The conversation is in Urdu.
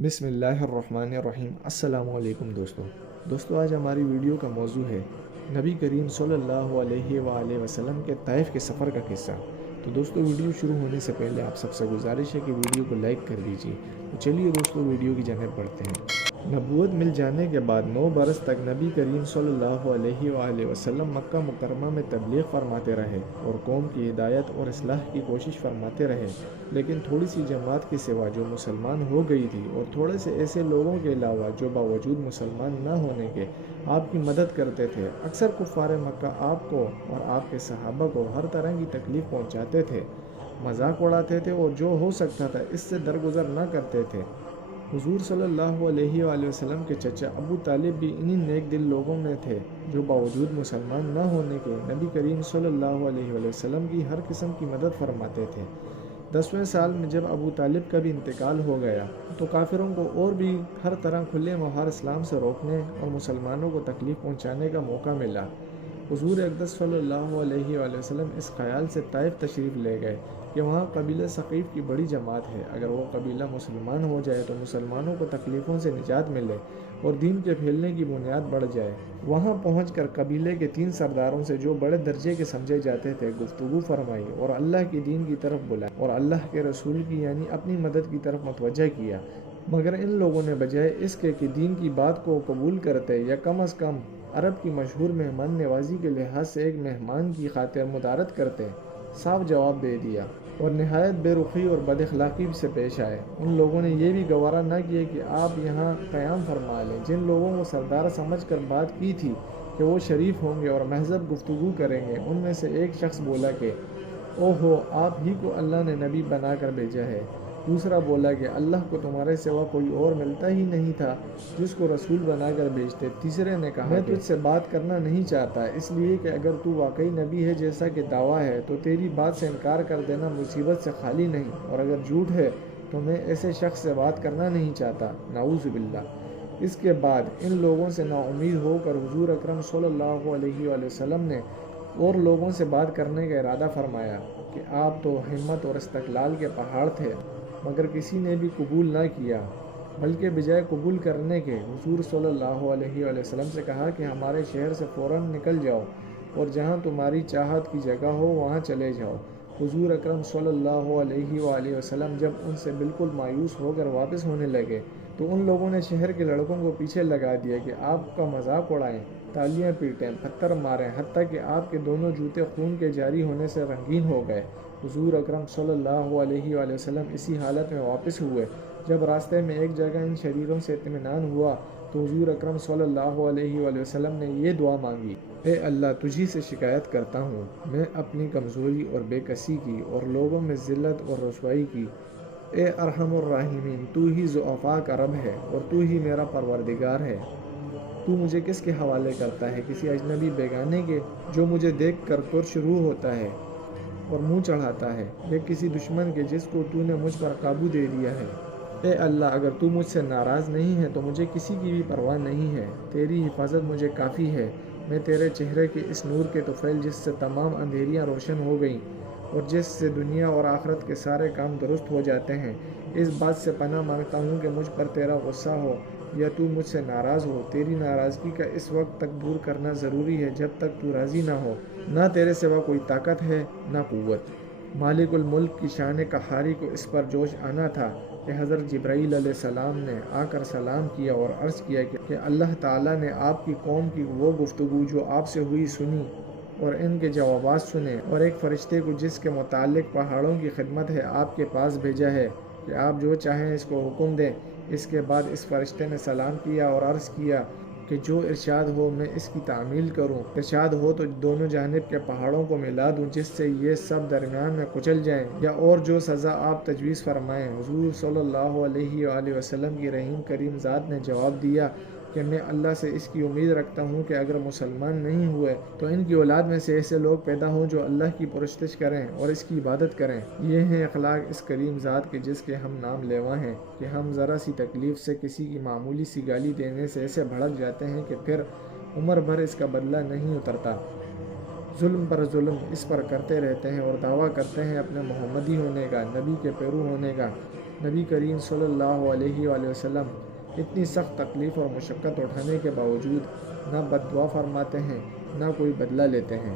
بسم اللہ الرحمن الرحیم۔ السلام علیکم دوستو آج ہماری ویڈیو کا موضوع ہے نبی کریم صلی اللہ علیہ وآلہ وسلم کے طائف کے سفر کا قصہ۔ تو دوستو ویڈیو شروع ہونے سے پہلے آپ سب سے گزارش ہے کہ ویڈیو کو لائک کر دیجیے۔ تو چلیے دوستو ویڈیو کی جانب بڑھتے ہیں۔ نبوت مل جانے کے بعد 9 برس تک نبی کریم صلی اللہ علیہ وآلہ وسلم مکہ مکرمہ میں تبلیغ فرماتے رہے اور قوم کی ہدایت اور اصلاح کی کوشش فرماتے رہے، لیکن تھوڑی سی جماعت کے سوا جو مسلمان ہو گئی تھی اور تھوڑے سے ایسے لوگوں کے علاوہ جو باوجود مسلمان نہ ہونے کے آپ کی مدد کرتے تھے، اکثر کفار مکہ آپ کو اور آپ کے صحابہ کو ہر طرح کی تکلیف پہنچاتے تھے، مذاق اڑاتے تھے اور جو ہو سکتا تھا اس سے درگزر نہ کرتے تھے۔ حضور صلی اللہ علیہ وآلہ وسلم کے چچا ابو طالب بھی انہی نیک دل لوگوں میں تھے جو باوجود مسلمان نہ ہونے کے نبی کریم صلی اللہ علیہ وآلہ وسلم کی ہر قسم کی مدد فرماتے تھے۔ 10ویں سال میں جب ابو طالب کا بھی انتقال ہو گیا تو کافروں کو اور بھی ہر طرح کھلے مہار اسلام سے روکنے اور مسلمانوں کو تکلیف پہنچانے کا موقع ملا۔ حضور اقدس صلی اللہ علیہ وآلہ وسلم اس خیال سے طائف تشریف لے گئے کہ وہاں قبیلہ ثقیف کی بڑی جماعت ہے، اگر وہ قبیلہ مسلمان ہو جائے تو مسلمانوں کو تکلیفوں سے نجات ملے اور دین کے پھیلنے کی بنیاد بڑھ جائے۔ وہاں پہنچ کر قبیلے کے 3 سرداروں سے جو بڑے درجے کے سمجھے جاتے تھے گفتگو فرمائی اور اللہ کے دین کی طرف بلائے اور اللہ کے رسول کی یعنی اپنی مدد کی طرف متوجہ کیا، مگر ان لوگوں نے بجائے اس کے کہ دین کی بات کو قبول کرتے یا کم از کم عرب کی مشہور مہمان نوازی کے لحاظ سے ایک مہمان کی خاطر مدارت کرتے، صاف جواب دے دیا اور نہایت بے رخی اور بد اخلاقی سے پیش آئے۔ ان لوگوں نے یہ بھی گوارا نہ کیا کہ آپ یہاں قیام فرما لیں۔ جن لوگوں کو سردار سمجھ کر بات کی تھی کہ وہ شریف ہوں گے اور مہذب گفتگو کریں گے، ان میں سے ایک شخص بولا کہ اوہو، آپ ہی کو اللہ نے نبی بنا کر بھیجا ہے۔ دوسرا بولا کہ اللہ کو تمہارے سوا کوئی اور ملتا ہی نہیں تھا جس کو رسول بنا کر بھیجتے۔ تیسرے نے کہا میں تجھ سے بات کرنا نہیں چاہتا، اس لیے کہ اگر تو واقعی نبی ہے جیسا کہ دعویٰ ہے تو تیری بات سے انکار کر دینا مصیبت سے خالی نہیں، اور اگر جھوٹ ہے تو میں ایسے شخص سے بات کرنا نہیں چاہتا، نعوذ باللہ۔ اس کے بعد ان لوگوں سے نا امید ہو کر حضور اکرم صلی اللہ علیہ وآلہ وسلم نے اور لوگوں سے بات کرنے کا ارادہ فرمایا کہ آپ تو ہمت اور استقلال کے پہاڑ تھے، مگر کسی نے بھی قبول نہ کیا، بلکہ بجائے قبول کرنے کے حضور صلی اللہ علیہ وآلہ وسلم سے کہا کہ ہمارے شہر سے فوراً نکل جاؤ اور جہاں تمہاری چاہت کی جگہ ہو وہاں چلے جاؤ۔ حضور اکرم صلی اللہ علیہ وآلہ وسلم جب ان سے بالکل مایوس ہو کر واپس ہونے لگے تو ان لوگوں نے شہر کے لڑکوں کو پیچھے لگا دیا کہ آپ کا مذاق اڑائیں، تالیاں پیٹیں، پتھر ماریں، حتیٰ کہ آپ کے دونوں جوتے خون کے جاری ہونے سے رنگین ہو گئے۔ حضور اکرم صلی اللہ علیہ وآلہ وسلم اسی حالت میں واپس ہوئے۔ جب راستے میں ایک جگہ ان شریروں سے اطمینان ہوا تو حضور اکرم صلی اللہ علیہ وآلہ وسلم نے یہ دعا مانگی، اے اللہ، تجھی سے شکایت کرتا ہوں، میں اپنی کمزوری اور بے کسی کی اور لوگوں میں ذلت اور رسوائی کی۔ اے ارحم الراحمین، تو ہی ضعفاء کا رب ہے اور تو ہی میرا پروردگار ہے۔ تو مجھے کس کے حوالے کرتا ہے؟ کسی اجنبی بیگانے کے جو مجھے دیکھ کر ترش روح ہوتا ہے اور منہ چڑھاتا ہے، یا کسی دشمن کے جس کو تو نے مجھ پر قابو دے دیا ہے؟ اے اللہ، اگر تو مجھ سے ناراض نہیں ہے تو مجھے کسی کی بھی پرواہ نہیں ہے، تیری حفاظت مجھے کافی ہے۔ میں تیرے چہرے کے اس نور کے طفیل جس سے تمام اندھیریاں روشن ہو گئیں اور جس سے دنیا اور آخرت کے سارے کام درست ہو جاتے ہیں، اس بات سے پناہ مانگتا ہوں کہ مجھ پر تیرا غصہ ہو یا تو مجھ سے ناراض ہو۔ تیری ناراضگی کا اس وقت تک دور کرنا ضروری ہے جب تک تو راضی نہ ہو۔ نہ تیرے سوا کوئی طاقت ہے نہ قوت۔ مالک الملک کی شان قہاری کو اس پر جوش آنا تھا کہ حضرت جبرائیل علیہ السلام نے آ کر سلام کیا اور عرض کیا کہ اللہ تعالیٰ نے آپ کی قوم کی وہ گفتگو جو آپ سے ہوئی سنی اور ان کے جوابات سنے، اور ایک فرشتے کو جس کے متعلق پہاڑوں کی خدمت ہے آپ کے پاس بھیجا ہے کہ آپ جو چاہیں اس کو حکم دیں۔ اس کے بعد اس فرشتے نے سلام کیا اور عرض کیا کہ جو ارشاد ہو میں اس کی تعمیل کروں، ارشاد ہو تو دونوں جانب کے پہاڑوں کو ملا دوں جس سے یہ سب درمیان میں کچل جائیں، یا اور جو سزا آپ تجویز فرمائیں۔ حضور صلی اللہ علیہ وآلہ وسلم کی رحیم کریم ذات نے جواب دیا کہ میں اللہ سے اس کی امید رکھتا ہوں کہ اگر مسلمان نہیں ہوئے تو ان کی اولاد میں سے ایسے لوگ پیدا ہوں جو اللہ کی پرستش کریں اور اس کی عبادت کریں۔ یہ ہیں اخلاق اس کریم ذات کے جس کے ہم نام لیوا ہیں کہ ہم ذرا سی تکلیف سے کسی کی معمولی سی گالی دینے سے ایسے بھڑک جاتے ہیں کہ پھر عمر بھر اس کا بدلہ نہیں اترتا۔ ظلم پر ظلم اس پر کرتے رہتے ہیں اور دعویٰ کرتے ہیں اپنے محمدی ہونے کا، نبی کے پیرو ہونے کا، نبی کریم صلی اللہ علیہ وآلہ وسلم اتنی سخت تکلیف اور مشقت اٹھانے کے باوجود نہ بد دعا فرماتے ہیں نہ کوئی بدلہ لیتے ہیں،